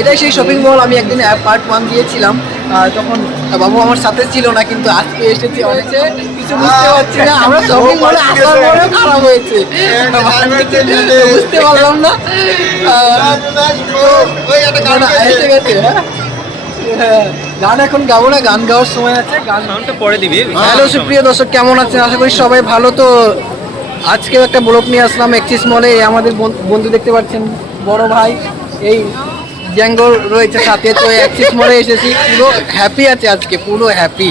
এটাই সেই shopping mall. আমি একদিন পার্ট 1 দিয়েছিলাম, তখন বাবু আমার সাথে ছিল না, কিন্তু আজকে এসেছি। অনেকে কিছু বুঝতে পারছি না, আমরা শপিং মলে আসার পরেও খারাপ হয়েছে, বুঝতে পারলাম না। এসে গেছে। হ্যাঁ, গান এখন গাবো না, গান গাওয়ার সময় আছে, গান পরে দিবি। হ্যালো সুপ্রিয় দর্শক, কেমন আছেন? আশা করি সবাই ভালো। তো আজকে একটা ব্লগ নিয়ে আসলাম এক্সিস মলে। আমাদের বন্ধু দেখতে পাচ্ছেন, বড় ভাই এই জ্যাঙ্গো রয়েছে সাথে। তো এক্সিস মলে এসেছি, পুরো হ্যাপি আছে আজকে, পুরো হ্যাপি।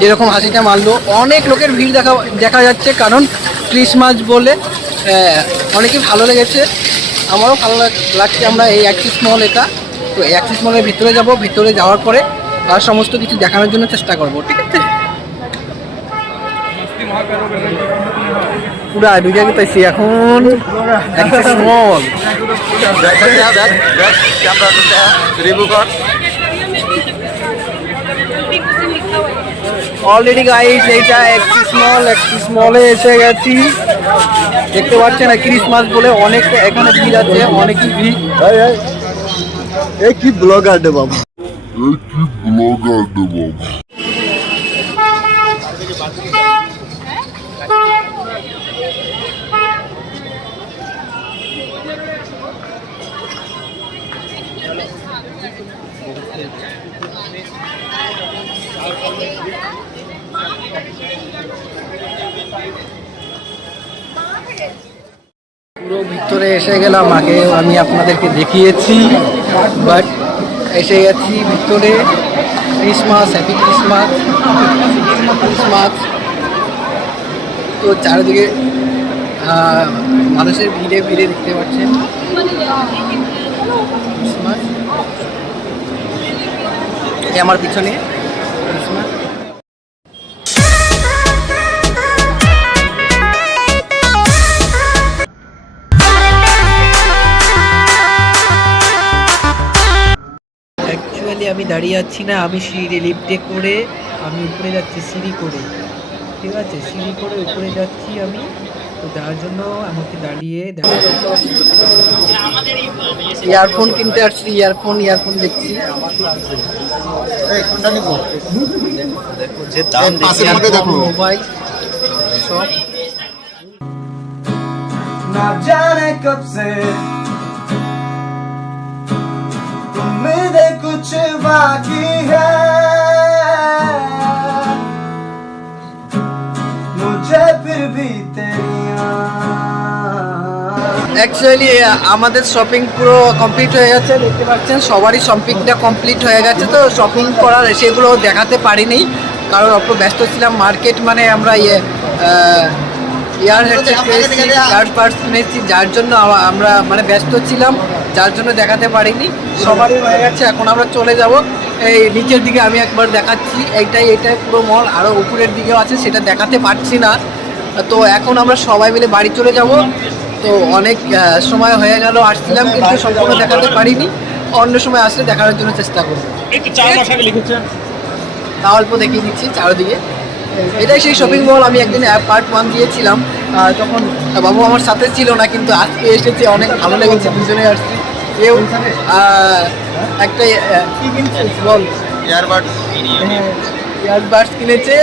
যেরকম হাসিটা মারলো, অনেক লোকের ভিড় দেখা যাচ্ছে, কারণ ক্রিসমাস বলে অনেকই ভালো লেগেছে, আমারও ভালো লাগছে। আমরা এই এক্সিস মল, এটা তো এক্সিস মলের ভিতরে যাব, ভিতরে যাওয়ার পরে আর সমস্ত কিছু দেখানোর জন্য চেষ্টা করব, ঠিক আছে? পুরো ঢুকে গেছি এখন এক্সিস মল। অলরেডি গাইস, এইটা এক্সিস মল। এক্সিস মলে এসে গেছি, দেখতে পাচ্ছেন না, ক্রিসমাস বলে অনেক এখানে ভিড় আছে, অনেকই ভিড়। এই কি ব্লগার রে বাবা, পুরো ভিতরে এসে গেলাম, আগে আমি আপনাদেরকে দেখিয়েছি, বাট এসে গেছি ভিতরে। Christmas, happy Christmas, Christmas. তো চারিদিকে মানুষের ভিড়ে ভিড়ে দেখতে পাচ্ছেন ক্রিসমাস। আমার পিছনে ক্রিসমাস। অ্যাকচুয়ালি আমি দাঁড়িয়ে আছি না, আমি সিঁড়ি লিফটে করে আমি উপরে যাচ্ছি, সিঁড়ি করে, ঠিক আছে? সিঁড়ি করে উপরে যাচ্ছি আমি, তো যার জন্য আমাকে দাঁড়িয়ে ইয়ারফোন কিনতে আসছি। ইয়ারফোন দেখছি, মোবাইল সব। না জানে কব সে उम्मीदें कुछ बाकी है, मुझे फिर भी অ্যাকচুয়ালি আমাদের শপিং পুরো কমপ্লিট হয়ে গেছে, দেখতে পাচ্ছেন সবারই শপিংটা কমপ্লিট হয়ে গেছে। তো শপিং করার সেগুলো দেখাতে পারিনি, কারণ অল্প ব্যস্ত ছিলাম। মার্কেট মানে আমরা ইয়ার হেডসেট পেয়েছি, ইয়ারবাডস কিনেছি, যার জন্য আমরা মানে ব্যস্ত ছিলাম, যার জন্য দেখাতে পারিনি। সবারই হয়ে গেছে, এখন আমরা চলে যাব এই নিচের দিকে। আমি একবার দেখাচ্ছি, এইটাই পুরো মল, আরও উপরের দিকেও আছে, সেটা দেখাতে পারছি না। তো এখন আমরা সবাই মিলে বাড়ি চলে যাব। তো অনেক সময় হয়ে গেল আসছিলাম, কিন্তু সম্পূর্ণ দেখাতে পারিনি। অন্য সময় আসলে দেখানোর জন্য চেষ্টা করবো। তা অল্প দেখিয়ে দিচ্ছি চারদিকে। এটাই সেই শপিং মল। আমি একদিন পার্ট 1 দিয়েছিলাম, তখন বাবু আমার সাথে ছিল না, কিন্তু আজকে এসেছি, অনেক ভালো লেগেছে, দুজনে আসছি। কেউ একটা কি কিনছিস বল? ইয়ারবাডস কিনেছে,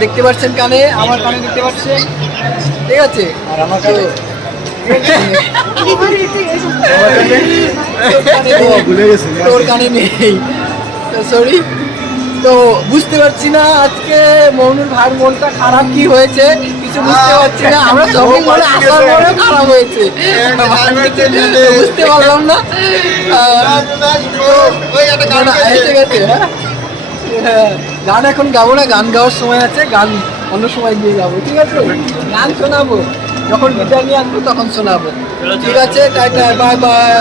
দেখতে পাচ্ছেন কানে, আমার কানে দেখতে পাচ্ছেন, ঠিক আছে? আর আমার কানে তোর কানে নেই, সরি। তো বুঝতে পারছি না আজকে মৌনুর ভাইয়ের মনটা খারাপ, কি হয়েছে কিছু বুঝতে পারছি না। আমরা শপিং মলে আসার পরেও খারাপ হয়েছে, বুঝতে পারলাম না। এসে গেছে। হ্যাঁ, গান এখন গাবো না, গান গাওয়ার সময় আছে, গান অন্য সময় গিয়ে যাবো, ঠিক আছে? গান শোনাবো, যখন গিটার নিয়ে আসবো তখন শোনাবো, ঠিক আছে? Tata, bye bye.